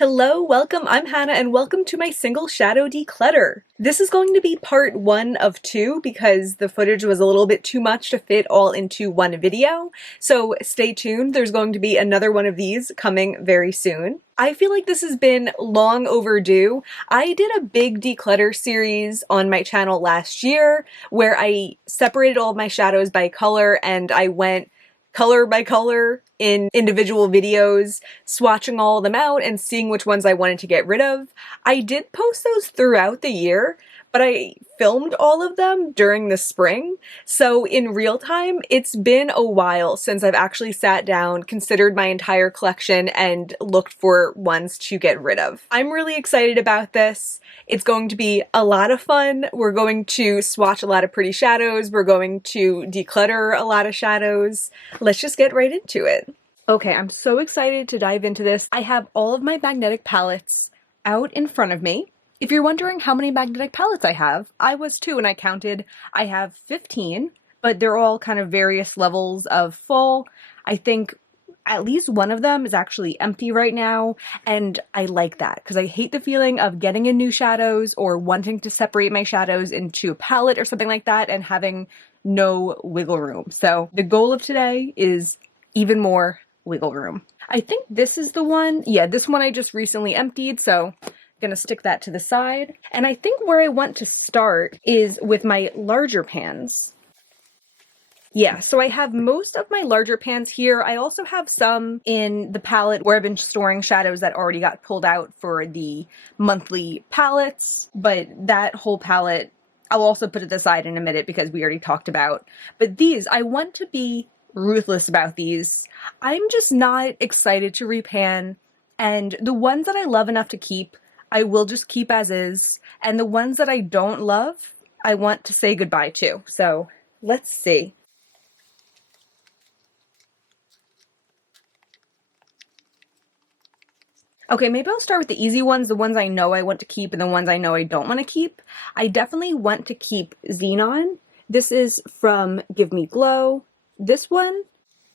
Hello, welcome, I'm Hannah, and welcome to my single shadow declutter. This is going to be part 1 of 2 because the footage was a little bit too much to fit all into one video, so stay tuned, there's going to be another one of these coming very soon. I feel like this has been long overdue. I did a big declutter series on my channel last year where I separated all of my shadows by color and I went color by color in individual videos, swatching all of them out and seeing which ones I wanted to get rid of. I did post those throughout the year, but I filmed all of them during the spring, so in real time, it's been a while since I've actually sat down, considered my entire collection, and looked for ones to get rid of. I'm really excited about this. It's going to be a lot of fun. We're going to swatch a lot of pretty shadows. We're going to declutter a lot of shadows. Let's just get right into it. Okay, I'm so excited to dive into this. I have all of my magnetic palettes out in front of me. If you're wondering how many magnetic palettes I have, I was too and I counted. I have 15, but they're all kind of various levels of full. I think at least one of them is actually empty right now, and I like that because I hate the feeling of getting in new shadows or wanting to separate my shadows into a palette or something like that and having no wiggle room. So the goal of today is even more wiggle room. I think this is the one. Yeah, this one I just recently emptied, so gonna stick that to the side. And I think where I want to start is with my larger pans. Yeah, so I have most of my larger pans here. I also have some in the palette where I've been storing shadows that already got pulled out for the monthly palettes, but that whole palette, I'll also put it aside in a minute because we already talked about. But these, I want to be ruthless about these. I'm just not excited to repan, and the ones that I love enough to keep, I will just keep as is, and the ones that I don't love, I want to say goodbye to. So let's see. Okay, maybe I'll start with the easy ones, the ones I know I want to keep and the ones I know I don't want to keep. I definitely want to keep Xenon. This is from Give Me Glow. This one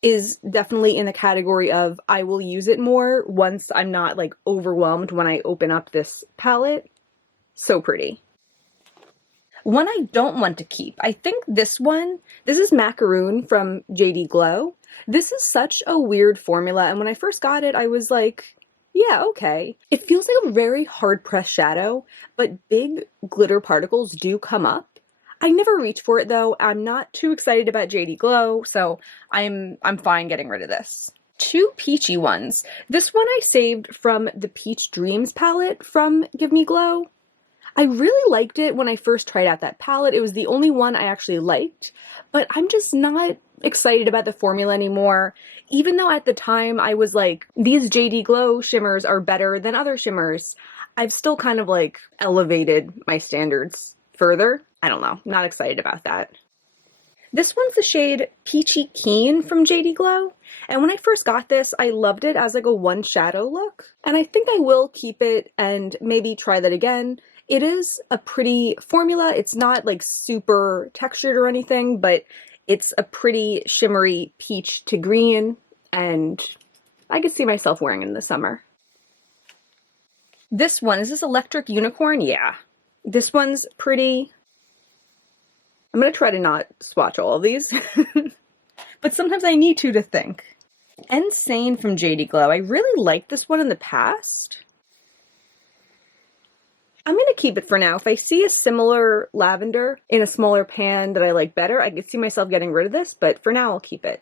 is definitely in the category of I will use it more once I'm not like overwhelmed when I open up this palette. So pretty. One I don't want to keep, I think this one, this is Macaroon from JD Glow. This is such a weird formula, and when I first got it, I was like, yeah, okay. It feels like a very hard-pressed shadow, but big glitter particles do come up. I never reach for it though. I'm not too excited about JD Glow, so I'm fine getting rid of this. Two peachy ones. This one I saved from the Peach Dreams palette from Give Me Glow. I really liked it when I first tried out that palette. It was the only one I actually liked, but I'm just not excited about the formula anymore. Even though at the time I was like, these JD Glow shimmers are better than other shimmers, I've still kind of like elevated my standards further. I don't know, not excited about that. This one's the shade Peachy Keen from JD Glow, and when I first got this, I loved it as like a one shadow look, and I think I will keep it and maybe try that again. It is a pretty formula. It's not like super textured or anything, but it's a pretty shimmery peach to green, and I could see myself wearing it in the summer. This one, is this Electric Unicorn? Yeah. This one's pretty. I'm gonna try to not swatch all of these, but sometimes I need to think. Insane from JD Glow. I really liked this one in the past. I'm gonna keep it for now. If I see a similar lavender in a smaller pan that I like better, I could see myself getting rid of this, but for now I'll keep it.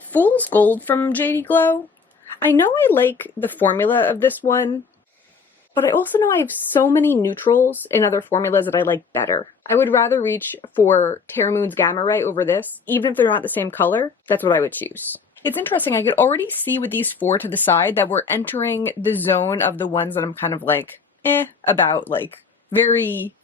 Fool's Gold from JD Glow. I know I like the formula of this one, but I also know I have so many neutrals in other formulas that I like better. I would rather reach for Terra Moon's Gamma Ray over this, even if they're not the same color. That's what I would choose. It's interesting, I could already see with these 4 to the side that we're entering the zone of the ones that I'm kind of like, about, like, very,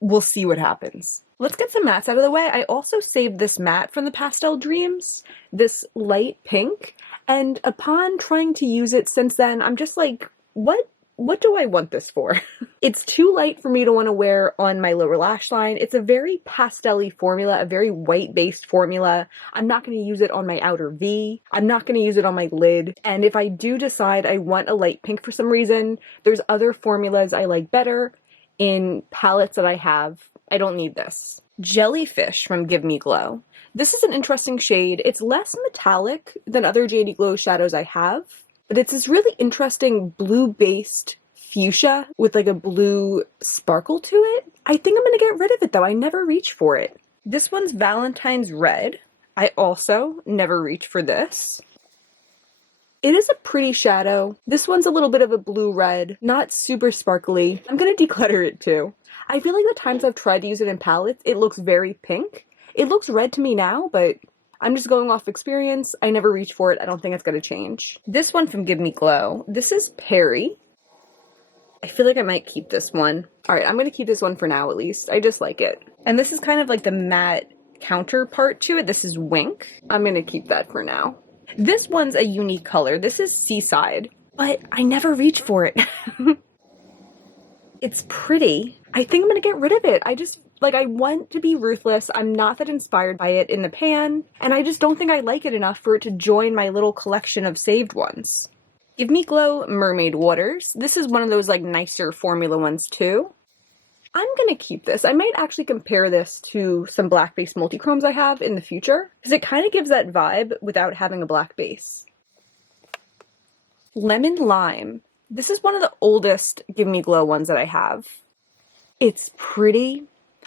we'll see what happens. Let's get some mattes out of the way. I also saved this matte from the Pastel Dreams, this light pink, and upon trying to use it since then, I'm just like, what what do I want this for? It's too light for me to want to wear on my lower lash line. It's a very pastel-y formula, a very white-based formula. I'm not going to use it on my outer V. I'm not going to use it on my lid. And if I do decide I want a light pink for some reason, there's other formulas I like better in palettes that I have. I don't need this. Jellyfish from Give Me Glow. This is an interesting shade. It's less metallic than other JD Glow shadows I have, but it's this really interesting blue-based fuchsia with like a blue sparkle to it. I think I'm gonna get rid of it though. I never reach for it. This one's Valentine's Red. I also never reach for this. It is a pretty shadow. This one's a little bit of a blue-red, not super sparkly. I'm gonna declutter it too. I feel like the times I've tried to use it in palettes, it looks very pink. It looks red to me now, but I'm just going off experience. I never reach for it. I don't think it's gonna change. This one from Give Me Glow. This is Perry. I feel like I might keep this one. All right, I'm gonna keep this one for now at least. I just like it. And this is kind of like the matte counterpart to it. This is Wink. I'm gonna keep that for now. This one's a unique color. This is Seaside, but I never reach for it. It's pretty. I think I'm gonna get rid of it. I want to be ruthless. I'm not that inspired by it in the pan, and I just don't think I like it enough for it to join my little collection of saved ones. Give Me Glow Mermaid Waters. This is one of those like nicer formula ones too. I'm gonna keep this. I might actually compare this to some black-based multichromes I have in the future, because it kind of gives that vibe without having a black base. Lemon Lime. This is one of the oldest Give Me Glow ones that I have. It's pretty.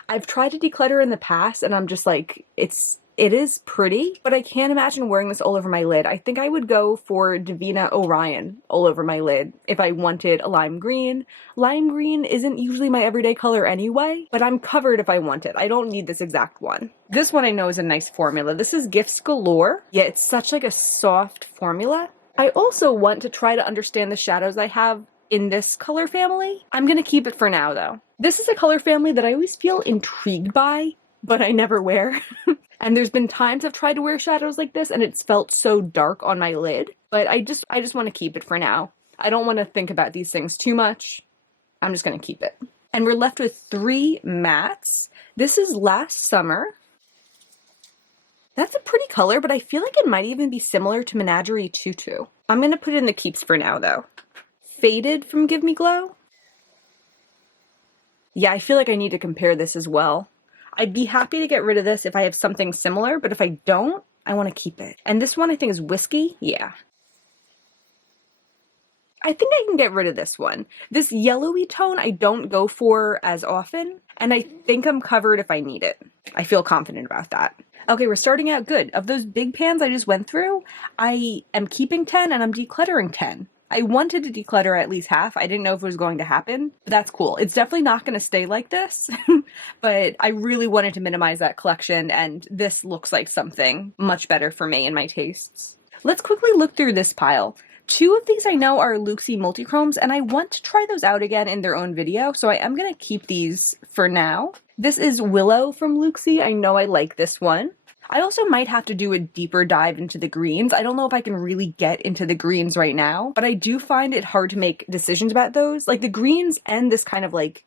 I've tried to declutter in the past and I'm just like, it is pretty, but I can't imagine wearing this all over my lid. I think I would go for Divina Orion all over my lid if I wanted a lime green. Lime green isn't usually my everyday color anyway, but I'm covered if I want it. I don't need this exact one. This one I know is a nice formula. This is Gifts Galore. Yeah, it's such like a soft formula. I also want to try to understand the shadows I have in this color family. I'm gonna keep it for now though. This is a color family that I always feel intrigued by, but I never wear. And there's been times I've tried to wear shadows like this and it's felt so dark on my lid, but I just want to keep it for now. I don't want to think about these things too much. I'm just gonna keep it. And we're left with 3 mattes. This is Last Summer. That's a pretty color, but I feel like it might even be similar to Menagerie Tutu. I'm gonna put it in the keeps for now though. Faded from Give Me Glow. Yeah, I feel like I need to compare this as well. I'd be happy to get rid of this if I have something similar, but if I don't, I want to keep it. And this one I think is Whiskey. Yeah. I think I can get rid of this one. This yellowy tone I don't go for as often, and I think I'm covered if I need it. I feel confident about that. Okay, we're starting out good. Of those big pans I just went through, I am keeping 10 and I'm decluttering 10. I wanted to declutter at least half. I didn't know if it was going to happen, but that's cool. It's definitely not going to stay like this, but I really wanted to minimize that collection, and this looks like something much better for me and my tastes. Let's quickly look through this pile. 2 of these I know are Luxie multichromes, and I want to try those out again in their own video, so I am going to keep these for now. This is Willow from Luxie. I know I like this one. I also might have to do a deeper dive into the greens. I don't know if I can really get into the greens right now, but I do find it hard to make decisions about those. Like the greens and this kind of like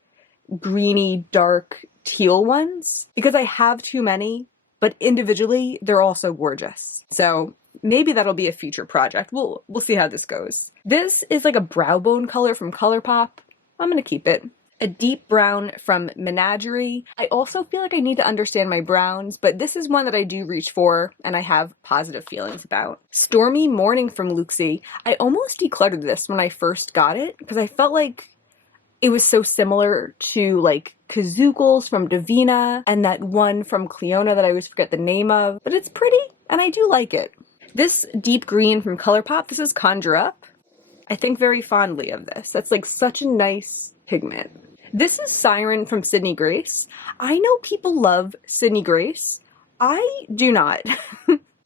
greeny, dark teal ones, because I have too many, but individually they're also gorgeous. So maybe that'll be a future project. We'll see how this goes. This is like a brow bone color from ColourPop. I'm gonna keep it. A deep brown from Menagerie. I also feel like I need to understand my browns, but this is one that I do reach for and I have positive feelings about. Stormy Morning from Luxie. I almost decluttered this when I first got it because I felt like it was so similar to like Kazookles from Divina and that one from Cleona that I always forget the name of, but it's pretty and I do like it. This deep green from ColourPop, this is Conjure Up. I think very fondly of this. That's like such a nice pigment. This is Siren from Sydney Grace. I know people love Sydney Grace. I do not.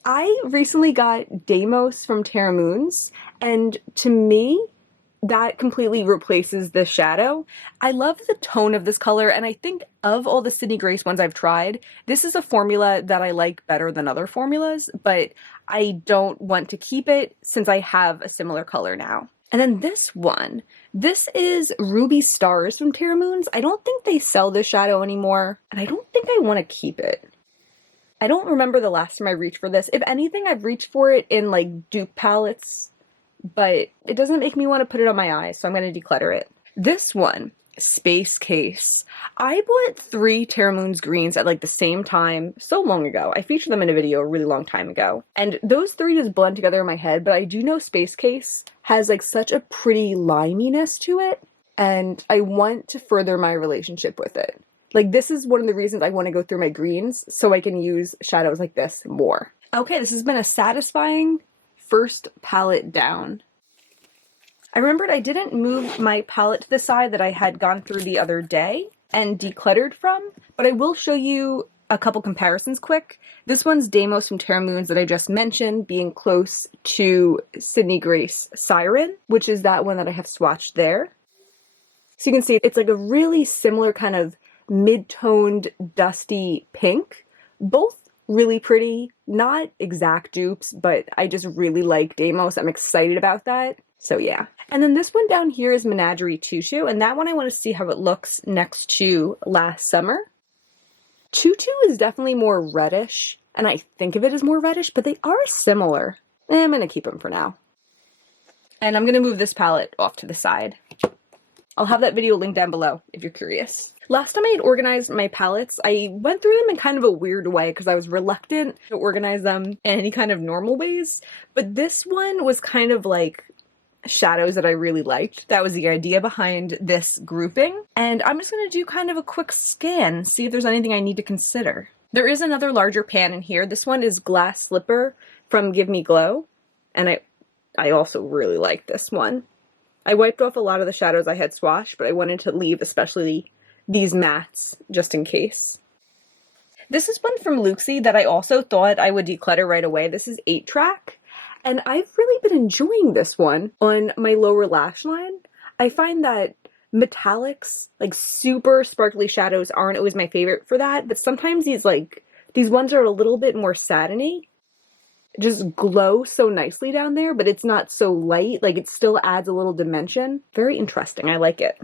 I recently got Deimos from Terra Moons, and to me, that completely replaces the shadow. I love the tone of this color, and I think of all the Sydney Grace ones I've tried, this is a formula that I like better than other formulas, but I don't want to keep it since I have a similar color now. And then this one, this is Ruby Stars from Terra Moons. I don't think they sell this shadow anymore, and I don't think I want to keep it. I don't remember the last time I reached for this. If anything, I've reached for it in like dupe palettes, but it doesn't make me want to put it on my eyes, so I'm going to declutter it. This one, Space Case. I bought 3 Terra Moons greens at like the same time so long ago. I featured them in a video a really long time ago. And those 3 just blend together in my head, but I do know Space Case has like such a pretty liminess to it, and I want to further my relationship with it. Like, this is one of the reasons I want to go through my greens, so I can use shadows like this more. Okay, this has been a satisfying first palette down. I remembered I didn't move my palette to the side that I had gone through the other day and decluttered from, but I will show you a couple comparisons quick. This one's Deimos from Terra Moons that I just mentioned, being close to Sydney Grace Siren, which is that one that I have swatched there. So you can see it's like a really similar kind of mid-toned, dusty pink. Both really pretty, not exact dupes, but I just really like Deimos. I'm excited about that. So yeah. And then this one down here is Menagerie Tutu, and that one I want to see how it looks next to Last Summer. Tutu is definitely more reddish, and I think of it as more reddish, but they are similar. I'm going to keep them for now. And I'm going to move this palette off to the side. I'll have that video linked down below if you're curious. Last time I had organized my palettes, I went through them in kind of a weird way because I was reluctant to organize them in any kind of normal ways. But this one was kind of like shadows that I really liked. That was the idea behind this grouping. And I'm just going to do kind of a quick scan, see if there's anything I need to consider. There is another larger pan in here. This one is Glass Slipper from Give Me Glow. And I also really like this one. I wiped off a lot of the shadows I had swatched, but I wanted to leave especially these mattes just in case. This is one from Luxie that I also thought I would declutter right away. This is 8-track, and I've really been enjoying this one on my lower lash line. I find that metallics, like super sparkly shadows, aren't always my favorite for that, but sometimes these ones are a little bit more satiny. Just glow so nicely down there, but it's not so light. Like, it still adds a little dimension. Very interesting. I like it.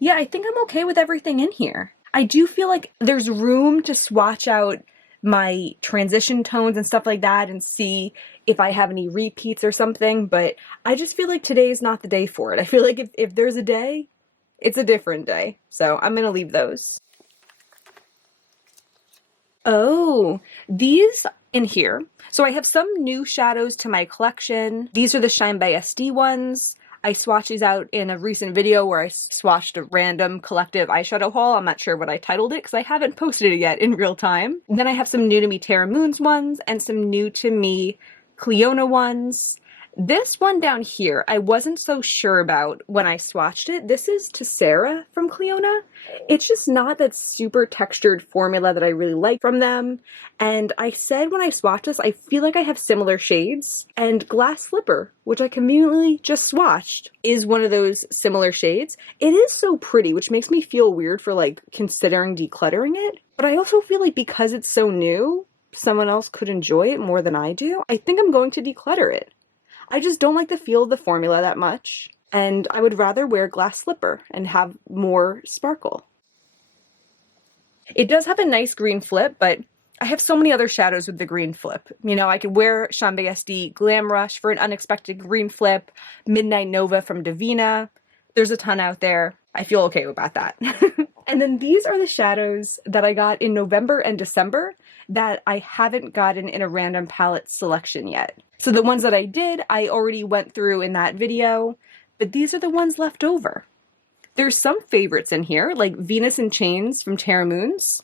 Yeah, I think I'm okay with everything in here. I do feel like there's room to swatch out my transition tones and stuff like that and see if I have any repeats or something, but I just feel like today is not the day for it. I feel like if there's a day, it's a different day. So I'm gonna leave those. Oh, these in here. So I have some new shadows to my collection. These are the Shine by SD ones. I swatched these out in a recent video where I swatched a random collective eyeshadow haul. I'm not sure what I titled it because I haven't posted it yet in real time. Then I have some new to me Terra Moons ones and some new to me Cleona ones. This one down here, I wasn't so sure about when I swatched it. This is To Sarah from Cleona. It's just not that super textured formula that I really like from them. And I said when I swatched this, I feel like I have similar shades. And Glass Slipper, which I conveniently just swatched, is one of those similar shades. It is so pretty, which makes me feel weird for like considering decluttering it. But I also feel like because it's so new, someone else could enjoy it more than I do. I think I'm going to declutter it. I just don't like the feel of the formula that much, and I would rather wear Glass Slipper and have more sparkle. It does have a nice green flip, but I have so many other shadows with the green flip. You know, I could wear Shine by SD Glam Rush for an unexpected green flip, Midnight Nova from Divina. There's a ton out there. I feel okay about that. And then these are the shadows that I got in November and December that I haven't gotten in a random palette selection yet. So the ones that I did, I already went through in that video, but these are the ones left over. There's some favorites in here, like Venus in Chains from Terra Moons.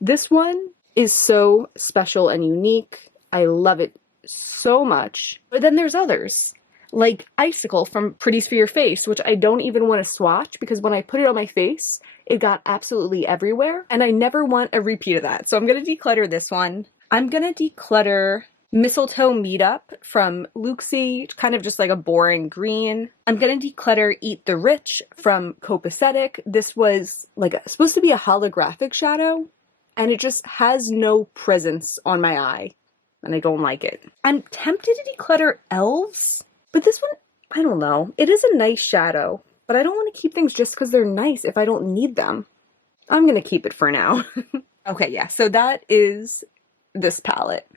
This one is so special and unique. I love it so much. But then there's others, like Icicle from Pretties for Your Face, which I don't even want to swatch because when I put it on my face, it got absolutely everywhere, and I never want a repeat of that. So I'm going to declutter this one. I'm going to declutter Mistletoe Meetup from Luxie, kind of just like a boring green. I'm gonna declutter Eat the Rich from Copacetic. This was like supposed to be a holographic shadow, and it just has no presence on my eye, and I don't like it. I'm tempted to declutter Elves, but this one, I don't know. It is a nice shadow, but I don't want to keep things just because they're nice if I don't need them. I'm gonna keep it for now. Okay, yeah, so that is this palette.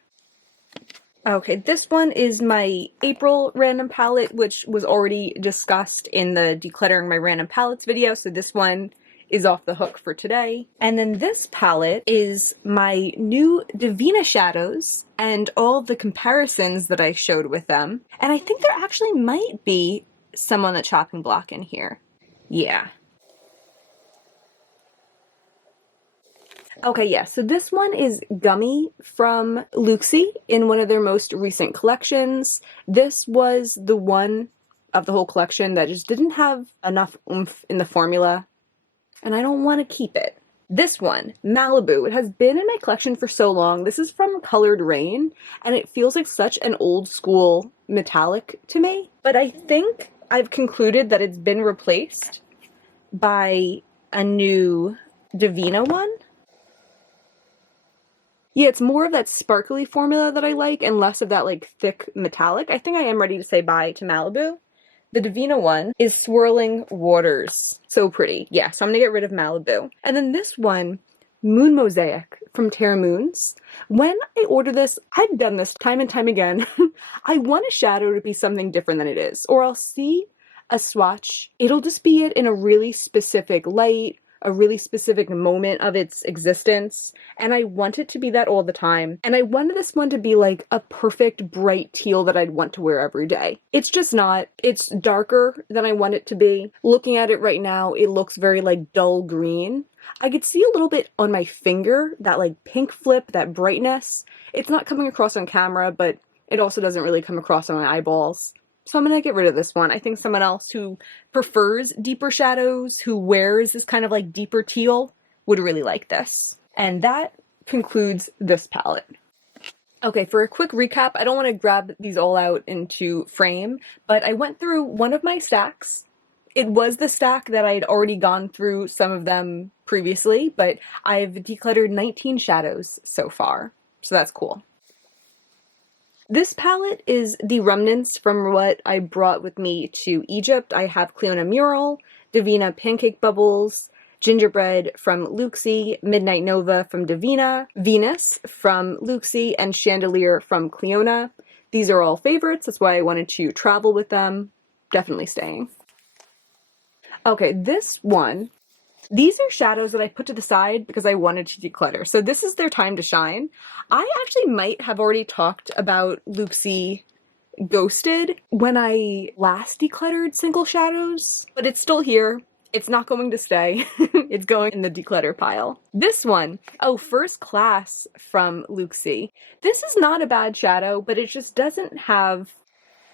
Okay, this one is my April random palette, which was already discussed in the Decluttering My Random Palettes video, so this one is off the hook for today. And then this palette is my new Divina shadows and all the comparisons that I showed with them. And I think there actually might be some on the chopping block in here. Yeah. Okay, yeah, so this one is Gummy from Luxie in one of their most recent collections. This was the one of the whole collection that just didn't have enough oomph in the formula, and I don't want to keep it. This one, Malibu, it has been in my collection for so long. This is from Colored Rain, and it feels like such an old school metallic to me, but I think I've concluded that it's been replaced by a new Divina one. Yeah, it's more of that sparkly formula that I like and less of that like thick metallic. I think I am ready to say bye to Malibu. The Divina one is Swirling Waters. So pretty. Yeah, so I'm gonna get rid of Malibu. And then this one, Moon Mosaic from Terra Moons. When I order this, I've done this time and time again. I want a shadow to be something different than it is. Or I'll see a swatch. It'll just be it in a really specific light, a really specific moment of its existence, and I want it to be that all the time. And I wanted this one to be like a perfect bright teal that I'd want to wear every day. It's just not. It's darker than I want it to be. Looking at it right now, it looks very like dull green. I could see a little bit on my finger, that like pink flip, that brightness. It's not coming across on camera, but it also doesn't really come across on my eyeballs. So I'm gonna get rid of this one. I think someone else who prefers deeper shadows, who wears this kind of like deeper teal, would really like this. And that concludes this palette. Okay, for a quick recap, I don't want to grab these all out into frame, but I went through one of my stacks. It was the stack that I had already gone through some of them previously, but I've decluttered 19 shadows so far, so that's cool. This palette is the remnants from what I brought with me to Egypt. I have Cleona Mural, Divina Pancake Bubbles, Gingerbread from Luxie, Midnight Nova from Divina, Venus from Luxie, and Chandelier from Cleona. These are all favorites, that's why I wanted to travel with them. Definitely staying. Okay, this one, these are shadows that I put to the side because I wanted to declutter. So this is their time to shine. I actually might have already talked about Luxie Ghosted when I last decluttered single shadows, but it's still here. It's not going to stay. It's going in the declutter pile. This one, oh, First Class from Luxie. This is not a bad shadow, but it just doesn't have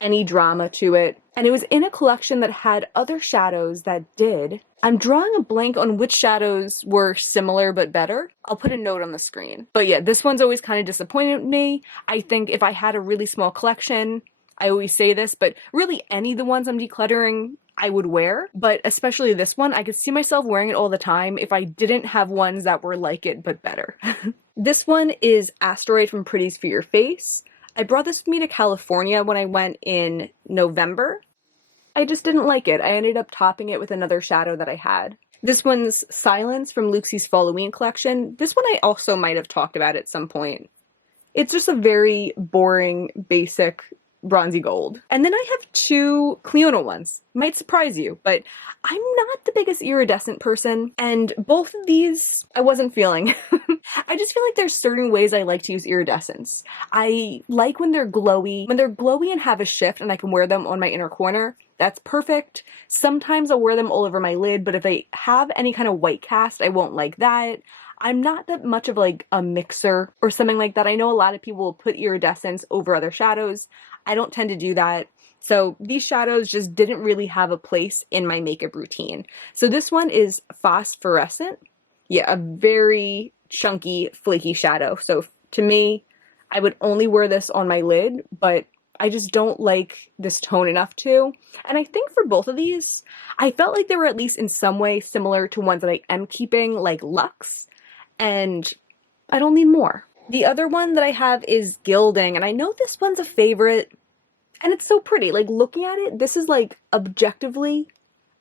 any drama to it. And it was in a collection that had other shadows that did. I'm drawing a blank on which shadows were similar but better. I'll put a note on the screen. But yeah, this one's always kind of disappointed me. I think if I had a really small collection, I always say this, but really any of the ones I'm decluttering, I would wear. But especially this one, I could see myself wearing it all the time if I didn't have ones that were like it but better. This one is Asteroid from Pretties for Your Face. I brought this with me to California when I went in November. I just didn't like it. I ended up topping it with another shadow that I had. This one's Silence from Luxie's Halloween collection. This one I also might have talked about at some point. It's just a very boring, basic bronzy gold. And then I have two Cleona ones. Might surprise you, but I'm not the biggest iridescent person, and both of these I wasn't feeling. I just feel like there's certain ways I like to use iridescence. I like when they're glowy. When they're glowy and have a shift and I can wear them on my inner corner, that's perfect. Sometimes I'll wear them all over my lid, but if they have any kind of white cast, I won't like that. I'm not that much of like a mixer or something like that. I know a lot of people will put iridescence over other shadows. I don't tend to do that. So these shadows just didn't really have a place in my makeup routine. So this one is Phosphorescent. Yeah, a very chunky, flaky shadow. So to me, I would only wear this on my lid, but I just don't like this tone enough to. And I think for both of these, I felt like they were at least in some way similar to ones that I am keeping, like Luxe, and I don't need more. The other one that I have is Gilding, and I know this one's a favorite, and it's so pretty. Like, looking at it, this is like objectively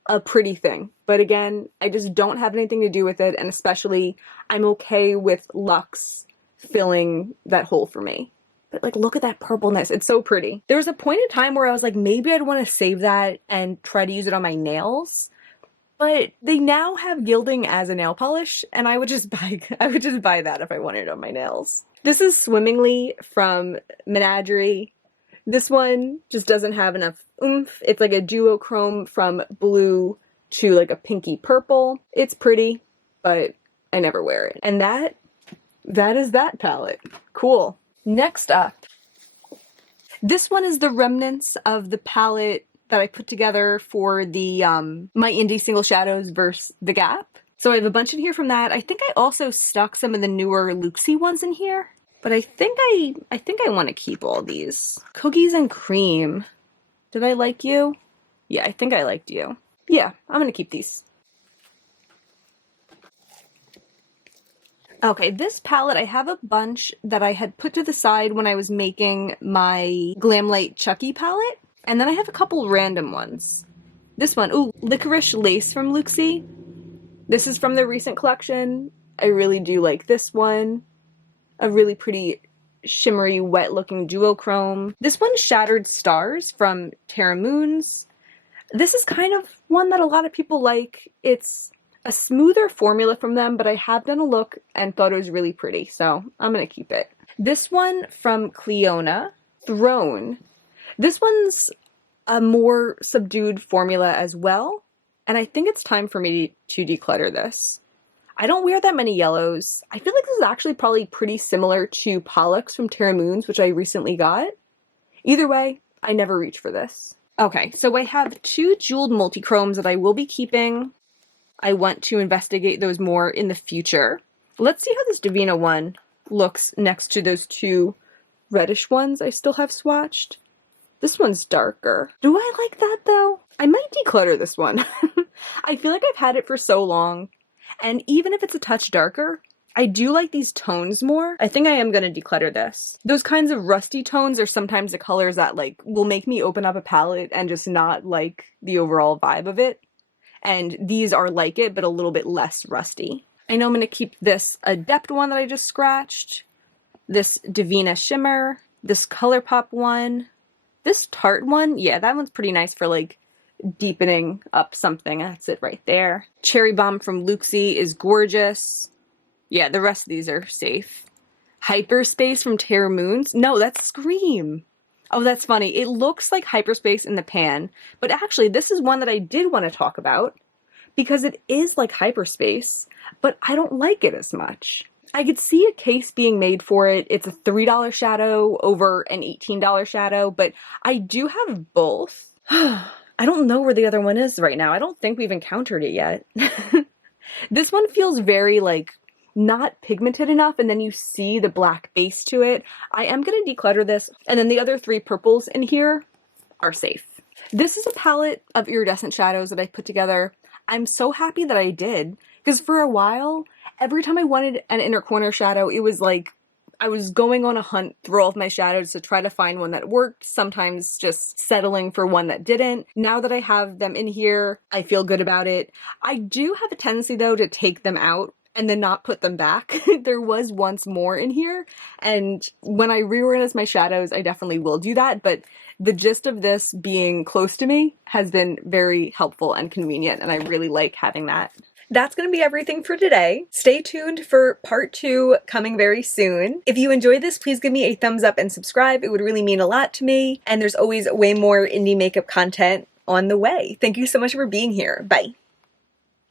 a pretty thing. But again, I just don't have anything to do with it, and especially I'm okay with Luxe filling that hole for me. But like, look at that purpleness. It's so pretty. There was a point in time where I was like, maybe I'd want to save that and try to use it on my nails. But they now have Gilding as a nail polish, and I would just buy that if I wanted it on my nails. This is Swimmingly from Menagerie. This one just doesn't have enough oomph. It's like a duochrome from blue to like a pinky purple. It's pretty, but I never wear it. And that is that palette. Cool. Next up, this one is the remnants of the palette that I put together for the my indie single shadows versus the Gap. So I have a bunch in here from that. I think I also stuck some of the newer Luxie ones in here, but I think I want to keep all these. Cookies and Cream. Did I like you? Yeah, I think I liked you. Yeah, I'm gonna keep these. Okay, this palette, I have a bunch that I had put to the side when I was making my Glamlight Chucky palette. And then I have a couple random ones. This one, ooh, Licorice Lace from Luxie. This is from their recent collection. I really do like this one. A really pretty shimmery, wet-looking duochrome. This one's Shattered Stars from Terra Moons. This is kind of one that a lot of people like. It's a smoother formula from them, but I have done a look and thought it was really pretty, so I'm gonna keep it. This one from Cleona, Throne. This one's a more subdued formula as well, and I think it's time for me to declutter this. I don't wear that many yellows. I feel like this is actually probably pretty similar to Pollux from Terra Moons, which I recently got. Either way, I never reach for this. Okay, so I have two jeweled multichromes that I will be keeping. I want to investigate those more in the future. Let's see how this Divina one looks next to those two reddish ones I still have swatched. This one's darker. Do I like that though? I might declutter this one. I feel like I've had it for so long, and even if it's a touch darker, I do like these tones more. I think I am gonna declutter this. Those kinds of rusty tones are sometimes the colors that like will make me open up a palette and just not like the overall vibe of it. And these are like it, but a little bit less rusty. I know I'm gonna keep this Adept one that I just scratched, this Divina Shimmer, this ColourPop one, this Tarte one. Yeah, that one's pretty nice for like deepening up something. That's it right there. Cherry Bomb from Luxie is gorgeous. Yeah, the rest of these are safe. Hyperspace from Terra Moons. No, that's Scream. Oh, that's funny. It looks like Hyperspace in the pan, but actually this is one that I did want to talk about because it is like Hyperspace, but I don't like it as much. I could see a case being made for it. It's a $3 shadow over an $18 shadow, but I do have both. I don't know where the other one is right now. I don't think we've encountered it yet. This one feels very like not pigmented enough, and then you see the black base to it. I am going to declutter this, and then the other three purples in here are safe. This is a palette of iridescent shadows that I put together. I'm so happy that I did, because for a while, every time I wanted an inner corner shadow, it was like I was going on a hunt through all of my shadows to try to find one that worked, sometimes just settling for one that didn't. Now that I have them in here, I feel good about it. I do have a tendency, though, to take them out and then not put them back. There was once more in here, and when I reorganize my shadows, I definitely will do that, but the gist of this being close to me has been very helpful and convenient, and I really like having that. That's going to be everything for today. Stay tuned for part 2 coming very soon. If you enjoyed this, please give me a thumbs up and subscribe. It would really mean a lot to me, and there's always way more indie makeup content on the way. Thank you so much for being here. Bye.